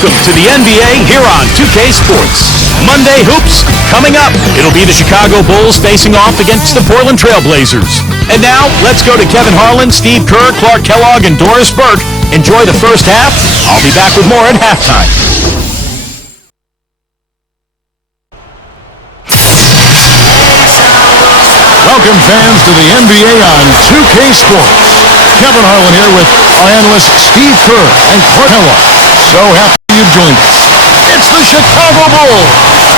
Welcome to the NBA here on 2K Sports. Monday Hoops coming up. It'll be the Chicago Bulls facing off against the Portland Trail Blazers. And now, let's go to Kevin Harlan, Steve Kerr, Clark Kellogg, and Doris Burke. Enjoy the first half. I'll be back with more at halftime. Welcome, fans, to the NBA on 2K Sports. Kevin Harlan here with our analysts Steve Kerr and Clark Kellogg. So happy you've joined us. It's the Chicago Bulls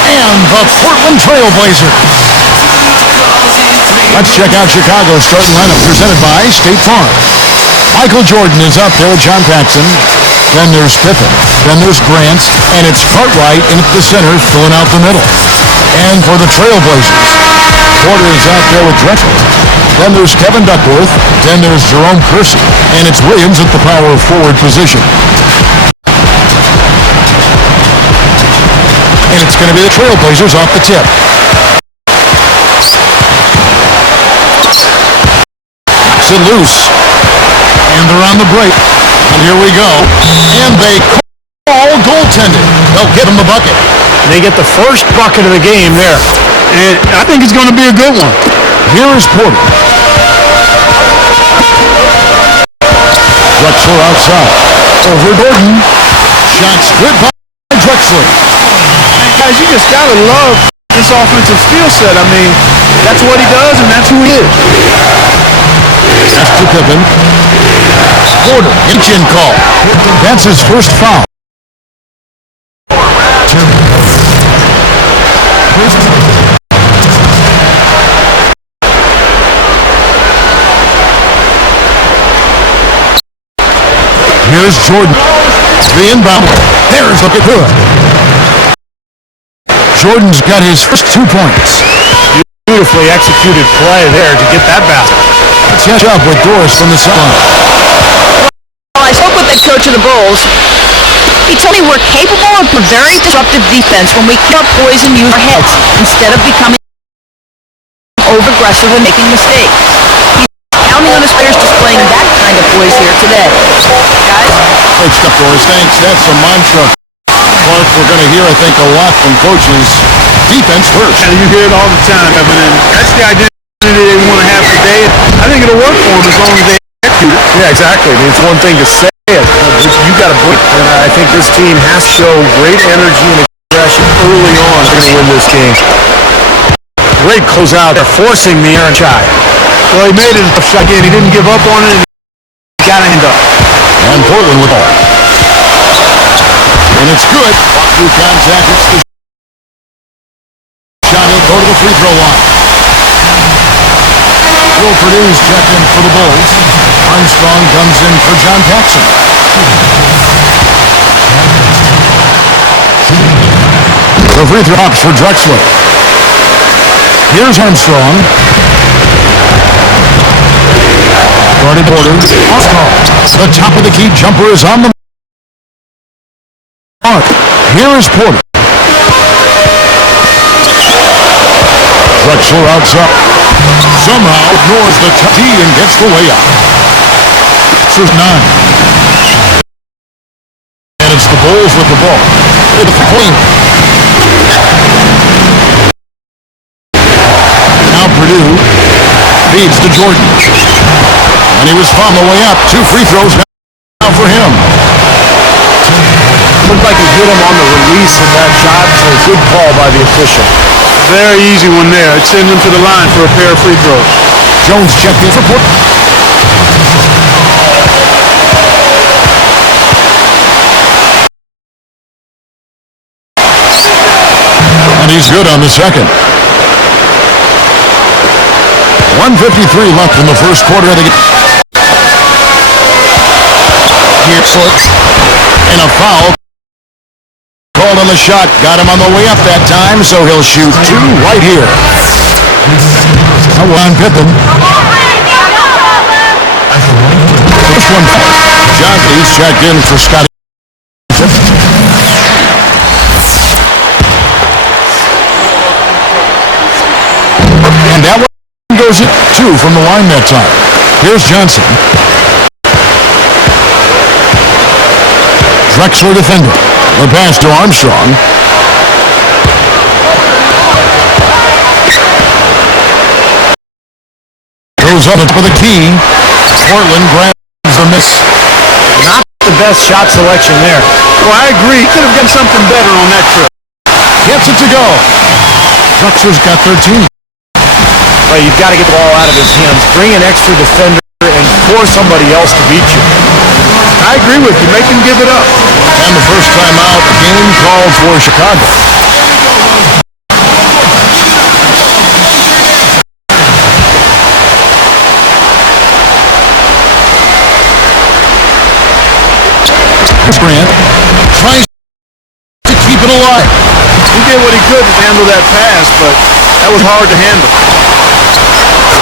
and the Portland Trail Blazers. Let's check out Chicago's starting lineup presented by State Farm. Michael Jordan is up there with John Paxson. Then there's Pippen. Then there's Grant. And it's Cartwright in at the center filling out the middle. And for the Trail Blazers, Porter is out there with Drexler. Then there's Kevin Duckworth. Then there's Jerome Kersey. And it's Williams at the power forward position. And it's going to be the Trail Blazers off the tip. It's loose. And they're on the break. And here we go. And they call goaltending. They'll give him the bucket. They get the first bucket of the game there. And I think it's going to be a good one. Here is Porter. Drexler outside. Over Gordon. Shots good by Drexler. Guys, you just got to love this offensive skill set. I mean, that's what he does, and that's who he is. That's to Pippen. Porter, inch-in call. That's his first foul. Here's Jordan. The inbound. There's looking good. Jordan's got his first 2 points. Beautifully executed play there to get that basket. Let's catch up with Doris from the sideline. Well, I spoke with the coach of the Bulls. He told me we're capable of a very disruptive defense when we keep our poise and use our heads instead of becoming over-aggressive and making mistakes. He's counting on his players displaying that kind of poise here today. Guys? Great stuff, Doris. Thanks. That's a mantra. Clark, we're going to hear, I think, a lot from coaches. Defense first. And you hear it all the time, Evan, and that's the identity they want to have today. I think it'll work for them as long as they execute it. Yeah, exactly. I mean, it's one thing to say it, but you got to bring it. And I think this team has to show great energy and aggression early on if they're going to win this game. Great closeout. They're forcing the errant shot. Well, he made it a shot again. He didn't give up on it, and he got to end up. And Portland with all. And it's good. Through contact, it's the shot. He'll go to the free throw line. Will Purdue's checked in for the Bulls. Armstrong comes in for John Paxson. The free throw box for Drexler. Here's Armstrong. Guarded Porter. Armstrong. The top of the key jumper is on the mark. Here is Porter. Drexler outside. Somehow ignores the tee and gets the layup. This is 9. And it's the Bulls with the ball. It's clean. Now Purdue feeds to Jordan. And he was on the way up. 2 free throws now for him. Looked like he hit him on the release of that shot, so a good call by the official. Very easy one there. It sends him to the line for a pair of free throws. Jones checked in for Portland. And he's good on the second. 1:53 left in the first quarter of the game. Here's Slits. And a foul. Called on the shot. Got him on the way up that time, so he'll shoot 2 right here. Now on Pippen. First one. Johnson checked in for Scotty. And that one goes at 2 from the line that time. Here's Johnson. Drexler defender. The pass to Armstrong. Goes up for the key. Portland grabs the miss. Not the best shot selection there. Well, I agree. He could have done something better on that trip. Gets it to go. Drexler's got 13. Well, you've got to get the ball out of his hands. Bring an extra defender and force somebody else to beat you. I agree with you. Make him give it up. And the first time out, game called for Chicago. Grant tries to keep it alive. He did what he could to handle that pass, but that was hard to handle.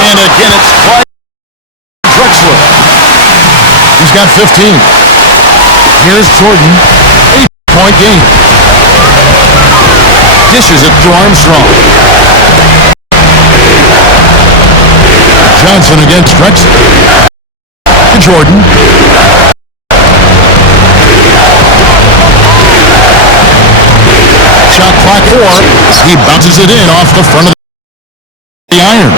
And again, it's Clyde Drexler. He's got 15. Here's Jordan. 8-point game. Dishes it to Armstrong. Johnson against Drexler. To Jordan. Shot clock 4. He bounces it in off the front of the iron.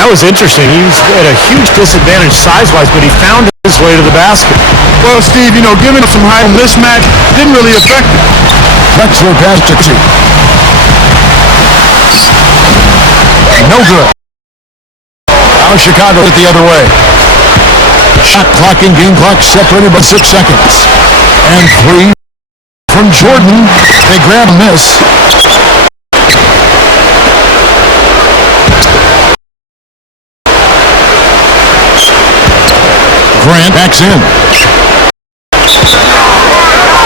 That was interesting. He was at a huge disadvantage size-wise, but he found his way to the basket. Well, Steve, giving him some height on this match didn't really affect him. Drexler pass to 2. No good. Now Chicago hit the other way. Shot clock and game clock separated by 6 seconds. And 3 from Jordan. They grab a miss. Grant backs in.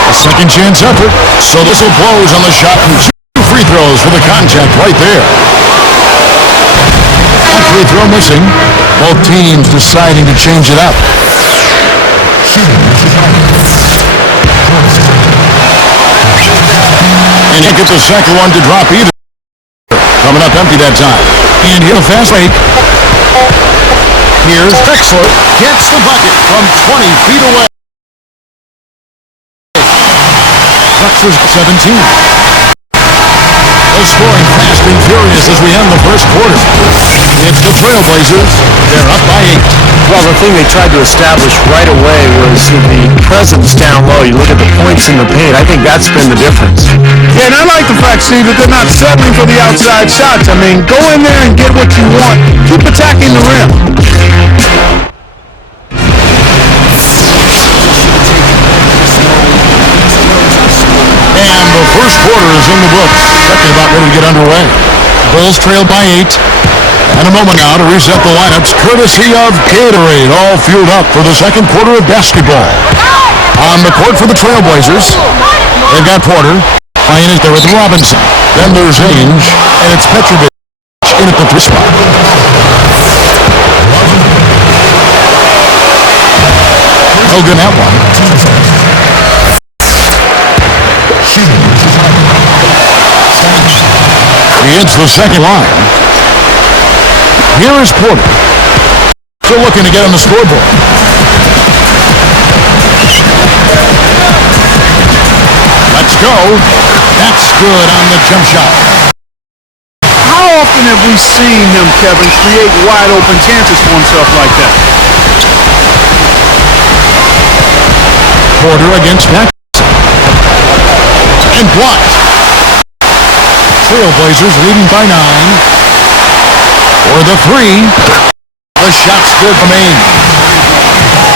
A second chance effort. So this will close on the shot and 2 free throws for the contact right there. One free throw missing. Both teams deciding to change it up. And you get the second one to drop either. Coming up empty that time. And here a fast break. Here's Drexler. Gets the bucket from 20 feet away. Drexler's 17. The scoring fast and furious as we end the first quarter. It's the Trailblazers. They're up by 8. Well, the thing they tried to establish right away was the presence down low. You look at the points in the paint. I think that's been the difference. Yeah, and I like the fact, Steve, that they're not settling for the outside shots. I mean, go in there and get what you want. Keep attacking the rim. And the first quarter is in the books. Second about ready to get underway. Bulls trail by 8. And a moment now to reset the lineups courtesy of Gatorade, all fueled up for the second quarter of basketball. On the court for the Trailblazers, they've got Porter. Ryan is there with Robinson. Then there's Ainge, and it's Petrovic in at the 3 spot. Hogan that one. He hits the second line. Here is Porter. Still looking to get on the scoreboard. Let's go. That's good on the jump shot. How often have we seen him, Kevin, create wide open chances for himself like that? Porter against Jackson. And blocked. Trailblazers leading by 9. For the 3. The shot's good from Ainge.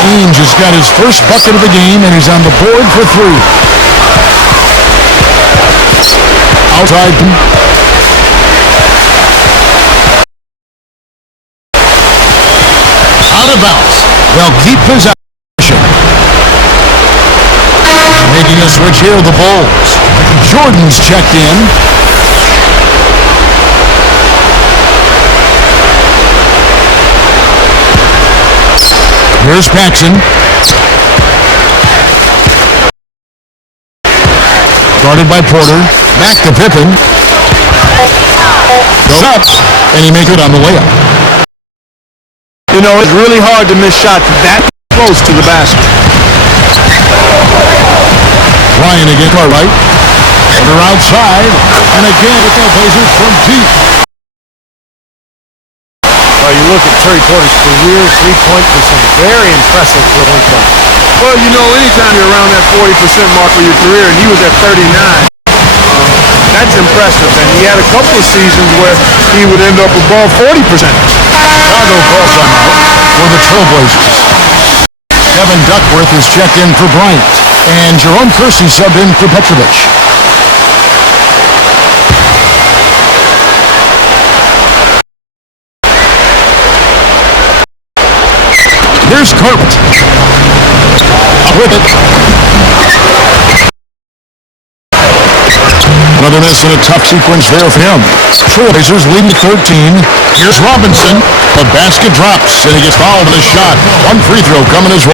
Ainge has got his first bucket of the game, and he's on the board for 3. Outside. Out of bounds. They'll keep possession. Making a switch here, the Bulls. Jordan's checked in. Here's Paxson. Guarded by Porter. Back to Pippen. Goes up, and he makes it on the layup. It's really hard to miss shots that close to the basket. Ryan again, right. They're outside, and again with the Blazers from deep. Well, you look at Terry Porter's career three-point percentage. Very impressive for one point. Well, you know, anytime you're around that 40% mark for your career, and he was at 39, that's impressive. And he had a couple of seasons where he would end up above 40%. Chicago calls timeout for the Trailblazers. Kevin Duckworth is checked in for Bryant, and Jerome Kersey subbed in for Petrovic. Here's Corbett. With it. Another miss in a tough sequence there for him. Trailblazers leading 13. Here's Robinson. The basket drops, and he gets fouled in a shot. One free throw coming his way.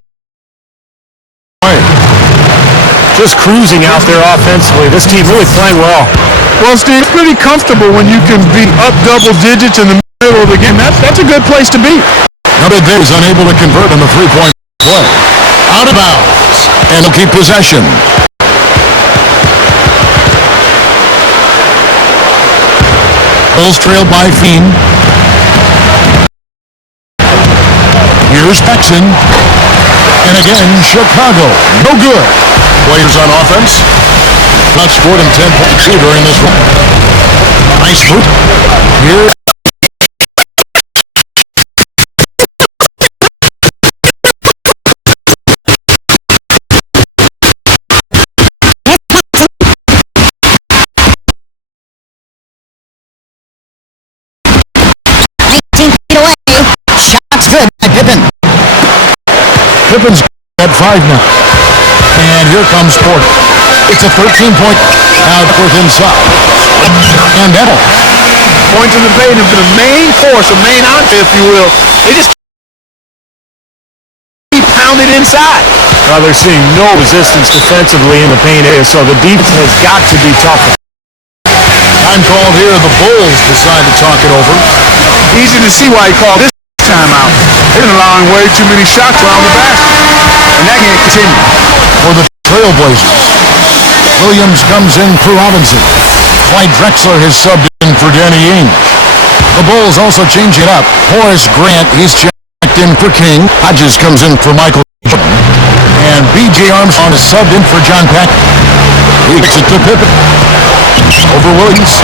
Just cruising out there offensively. This team really playing well. Well, Steve, it's pretty comfortable when you can be up double digits in the middle of the game. That's a good place to be. Notre Dame is unable to convert on the three-point play. Out of bounds, and he'll keep possession. Bulls trailed by Fiend. Here's Paxson. And again, Chicago. No good. Players on offense. Not scored in 10.2 during this one. Nice move. Here's good by Pippen. Pippen's at 5 now. And here comes Porter. It's a 13-point Outworth inside. And Edel. Points in the paint have been a main force, a main entree, if you will. They just keep pounding inside. Well, they're seeing no resistance defensively in the paint area, so the defense has got to be tougher. Time called here. The Bulls decide to talk it over. Easy to see why he called this timeout. They've been allowing way too many shots around the basket. And that can't continue. For the Trailblazers, Williams comes in for Robinson. Clyde Drexler has subbed in for Danny Ainge. The Bulls also change it up. Horace Grant, he's checked in for King. Hodges comes in for Michael Jordan. And B.J. Armstrong is subbed in for John Paxson. He kicks it to Pippen. Over Williams.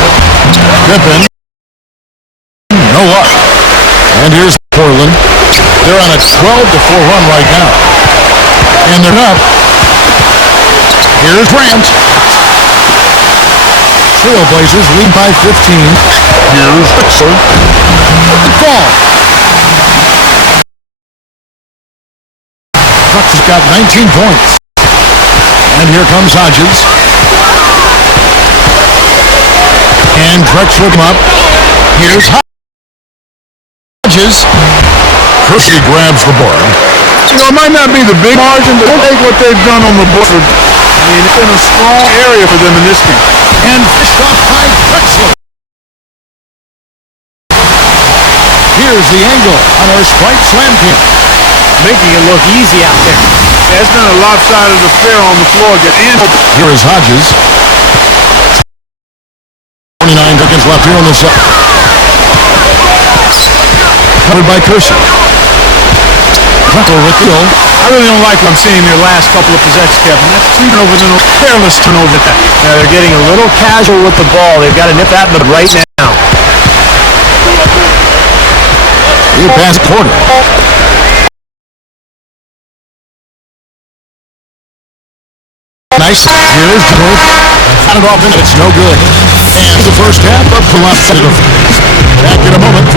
Pippen. No luck. And here's Portland. They're on a 12-4 run right now. And they're up. Here's Grant. Trailblazers lead by 15. Here's Drexler. Ball. Drexler's got 19 points. And here comes Hodges. And Drexler come up. Here's Hodges. Kersey grabs the board. You know, it might not be the big margin, but take what they've done on the board. I mean, it's been a strong area for them in this game. And fished off by Drexler. Here's the angle on our strike slam kick. Making it look easy out there. Yeah, it's been a lopsided affair on the floor. Here is Hodges. 29 seconds left here on the set. Covered by Kersey. Drexler with the goal. I really don't like what I'm seeing their last couple of possessions, Kevin. That's turnover, careless turnover. Now they're getting a little casual with the ball. They've got to nip that in the right now. Here pass Porter. Nice. Here's Drexler. Got it off and it's no good. And the first half up to left. Back in a moment.